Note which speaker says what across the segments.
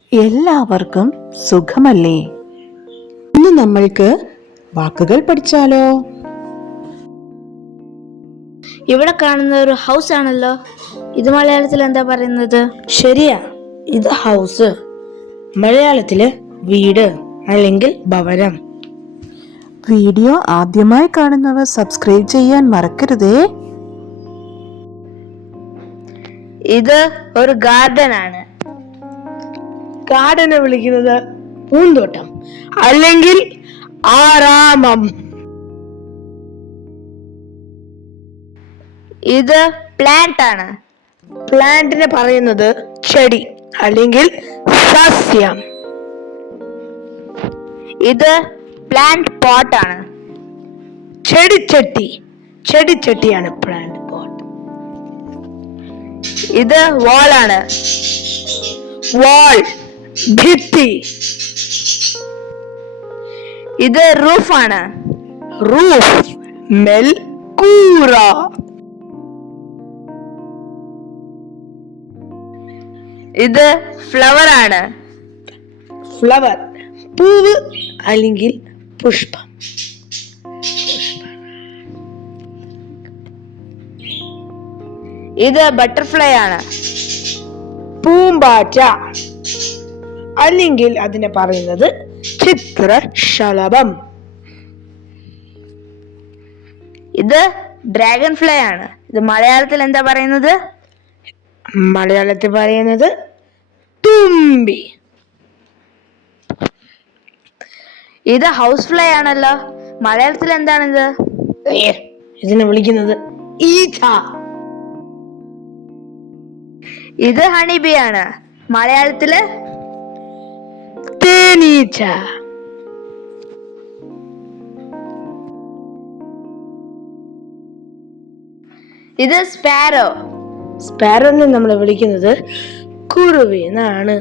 Speaker 1: എല്ലാവർക്കും സുഖമല്ലേ? ഇന്ന് നമ്മൾക്ക് വാക്കുകൾ പഠിച്ചാലോ?
Speaker 2: ഇവിടെ കാണുന്ന ഒരു ഹൗസ് ആണല്ലോ, ഇത് മലയാളത്തിൽ എന്താ പറയുന്നത്?
Speaker 3: ശരിയാ, ഇത് ഹൗസ്. മലയാളത്തില് വീട് അല്ലെങ്കിൽ ഭവനം.
Speaker 1: വീഡിയോ ആദ്യമായി കാണുന്നവർ സബ്സ്ക്രൈബ് ചെയ്യാൻ മറക്കരുതേ.
Speaker 2: ഇത് ഒരു ഗാർഡൻ ആണ്.
Speaker 3: ഗാർഡനെ വിളിക്കുന്നത് പൂന്തോട്ടം അല്ലെങ്കിൽ ആരാമം.
Speaker 2: ഇത് പ്ലാന്റ് ആണ്.
Speaker 3: പ്ലാന്റിനെ പറയുന്നത് ചെടി അല്ലെങ്കിൽ സസ്യം.
Speaker 2: ഇത് പ്ലാന്റ് പോട്ട് ആണ്.
Speaker 3: ചെടിച്ചട്ടിയാണ് പ്ലാന്റ് പോട്ട്.
Speaker 2: ഇത് വാൾ ആണ്.
Speaker 3: വാൾ, ഭിത്തി.
Speaker 2: ഇത് റൂഫ് ആണ്.
Speaker 3: റൂഫ്, മേൽക്കൂര.
Speaker 2: ഇത് ഫ്ലവർ ആണ്.
Speaker 3: ഫ്ലവർ, പൂവ് അല്ലെങ്കിൽ പുഷ്പം.
Speaker 2: ഇത് ബട്ടർഫ്ലൈ ആണ്.
Speaker 3: പൂമ്പാറ്റ അല്ലെങ്കിൽ അതിനെ പറയുന്നത് ചിത്രശലഭം.
Speaker 2: ഇത് ഡ്രാഗൺ ഫ്ലൈ ആണ്. ഇത് മലയാളത്തിൽ എന്താ പറയുന്നത്?
Speaker 3: മലയാളത്തിൽ പറയുന്നത് തുമ്പി.
Speaker 2: ഇത് ഹൗസ് ഫ്ലൈ ആണല്ലോ, മലയാളത്തിൽ എന്താണിത്?
Speaker 3: ഇതിനെ വിളിക്കുന്നത് ഈച്ച.
Speaker 2: ഇത് ഹണിബി ആണ്, മലയാളത്തില്
Speaker 3: തേനീച്ച.
Speaker 2: ഇത് സ്പാരോ.
Speaker 3: സ്പാരോനെ നമ്മൾ വിളിക്കുന്നത് കുറുവി എന്നാണ്.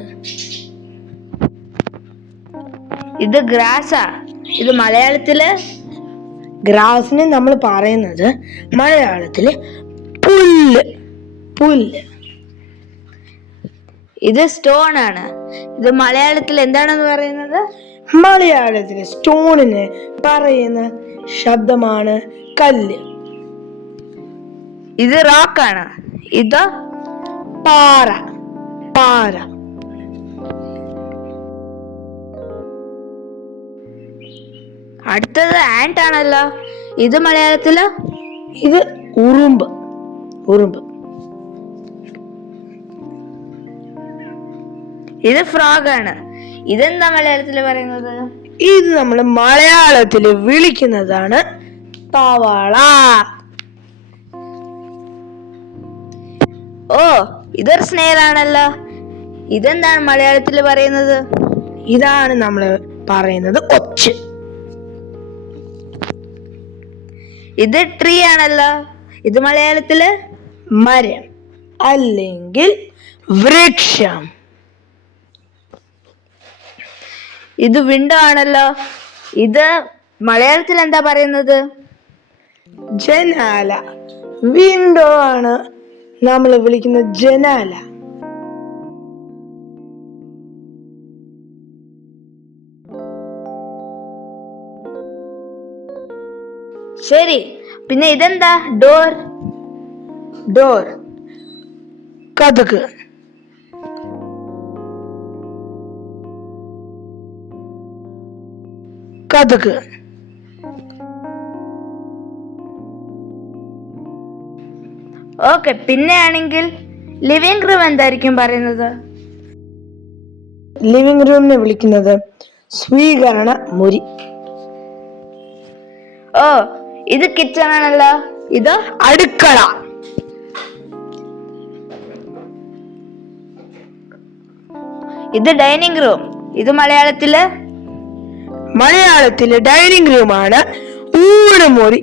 Speaker 2: ഇത് ഗ്രാസാ. ഇത് മലയാളത്തില്
Speaker 3: ഗ്രാസിനെ നമ്മൾ പറയുന്നത് മലയാളത്തില് പുല്ല്.
Speaker 2: ഇത് സ്റ്റോൺ ആണ്. ഇത് മലയാളത്തിൽ എന്താണെന്ന് പറയുന്നത്?
Speaker 3: മലയാളത്തില് സ്റ്റോണിന് പറയുന്ന ശബ്ദമാണ് കല്ല്.
Speaker 2: ഇത് റോക്ക് ആണ്. ഇത്
Speaker 3: പാറ.
Speaker 2: അടുത്തത് ആന്റ് ആണല്ലോ, ഇത് മലയാളത്തില്?
Speaker 3: ഇത് ഉറുമ്പ്.
Speaker 2: ഇത് ഫ്രോഗ് ആണ്. ഇതെന്താ മലയാളത്തില് പറയുന്നത്?
Speaker 3: ഇത് നമ്മൾ മലയാളത്തില് വിളിക്കുന്നതാണ് തവള.
Speaker 2: ഓ, ഇതൊരു സ്നേൽ ആണല്ലോ, ഇതെന്താണ് മലയാളത്തില് പറയുന്നത്?
Speaker 3: ഇതാണ് നമ്മൾ പറയുന്നത് ഒച്ച്.
Speaker 2: ഇത് ട്രീ ആണല്ലോ, ഇത് മലയാളത്തില്?
Speaker 3: മരം അല്ലെങ്കിൽ വൃക്ഷം.
Speaker 2: ഇത് വിൻഡോ ആണല്ലോ, ഇത് മലയാളത്തിൽ എന്താ പറയുന്നത്?
Speaker 3: ജനാല. വിൻഡോ ആണ് നമ്മൾ വിളിക്കുന്ന ജനാല.
Speaker 2: ശരി, പിന്നെ ഇതെന്താ?
Speaker 3: ഡോർ, കതക്.
Speaker 2: ഓക്കെ, പിന്നെ ആണെങ്കിൽ ലിവിംഗ് റൂം എന്തായിരിക്കും പറയുന്നത്?
Speaker 3: ലിവിംഗ് റൂമിനെ വിളിക്കുന്നത് സ്വീകരണ മുറി.
Speaker 2: ഓ, ഇത് കിച്ചൺ ആണല്ലോ, ഇത്
Speaker 3: അടുക്കള.
Speaker 2: ഇത് ഡൈനിങ് റൂം, ഇത് മലയാളത്തില്
Speaker 3: ഡൈനിങ് റൂമാണ് ഊണുമുറി.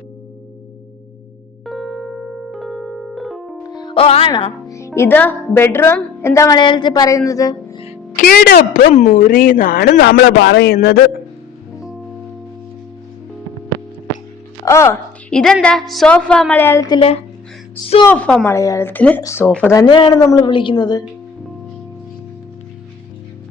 Speaker 2: ഓ ആണോ? ഇത് ബെഡ്റൂം എന്താ മലയാളത്തിൽ പറയുന്നത്?
Speaker 3: കിടപ്പ് മുറി എന്നാണ് നമ്മൾ പറയുന്നത്.
Speaker 2: ഓ, ഇതെന്താ? സോഫ മലയാളത്തില്?
Speaker 3: സോഫ മലയാളത്തില് സോഫ തന്നെയാണ് നമ്മൾ വിളിക്കുന്നത്.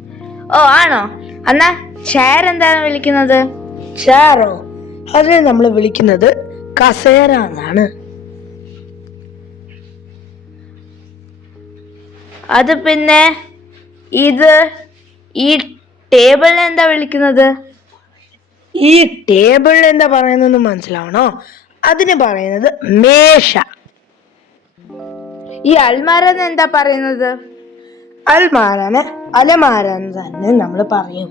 Speaker 2: ഓ ആണോ? എന്നാ ചെയർ എന്താണ് വിളിക്കുന്നത്?
Speaker 3: ചെയറോ? അതിനെ നമ്മൾ വിളിക്കുന്നത് കസേര എന്നാണ്.
Speaker 2: അത് പിന്നെ ഈ ടേബിളിനെ എന്താ വിളിക്കുന്നത്?
Speaker 3: ഈ ടേബിളിന് എന്താ പറയുന്നത് മനസ്സിലാവണോ? അതിന് പറയുന്നത് മേശ.
Speaker 2: ഈ അൽമാരന്ന് എന്താ പറയുന്നത്?
Speaker 3: അൽമാരനെ അലമാര എന്ന് തന്നെ നമ്മൾ പറയും.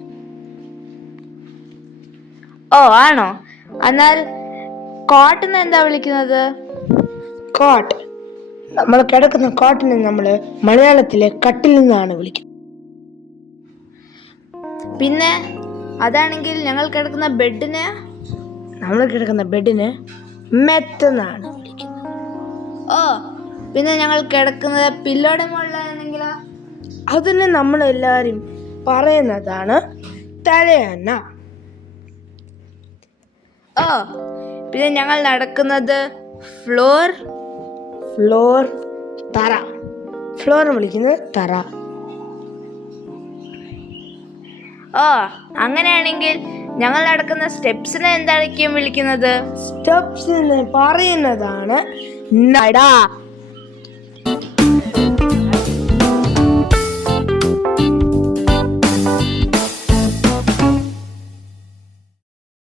Speaker 2: ഓ ആണോ? എന്നാൽ കോട്ടിന് എന്താ വിളിക്കുന്നത്?
Speaker 3: കോട്ട്. നമ്മൾ കിടക്കുന്ന കോട്ടിനെ നമ്മൾ മലയാളത്തിലെ കട്ടിൽ നിന്നാണ് വിളിക്കുന്നത്.
Speaker 2: പിന്നെ അതാണെങ്കിൽ ഞങ്ങൾ കിടക്കുന്ന ബെഡിന്?
Speaker 3: നമ്മൾ കിടക്കുന്ന ബെഡിന് മെത്തെന്നാണ് വിളിക്കുന്നത്.
Speaker 2: ഓ പിന്നെ ഞങ്ങൾ കിടക്കുന്നത് പില്ലോടെ മുകളിലാണെങ്കിലോ?
Speaker 3: അതിന് നമ്മൾ എല്ലാവരും പറയുന്നതാണ് തലയണ.
Speaker 2: ഓ പിന്നെ ഞങ്ങൾ നടക്കുന്നത് ഫ്ലോർ
Speaker 3: തറ. ഫ്ലോർ വിളിക്കുന്നത് തറ.
Speaker 2: ഓ അങ്ങനെയാണെങ്കിൽ ഞങ്ങൾ നടക്കുന്ന സ്റ്റെപ്സിനെ എന്തായിരിക്കും വിളിക്കുന്നത്?
Speaker 3: സ്റ്റെപ്സ് എന്ന് പറയുന്നതാണ് നട.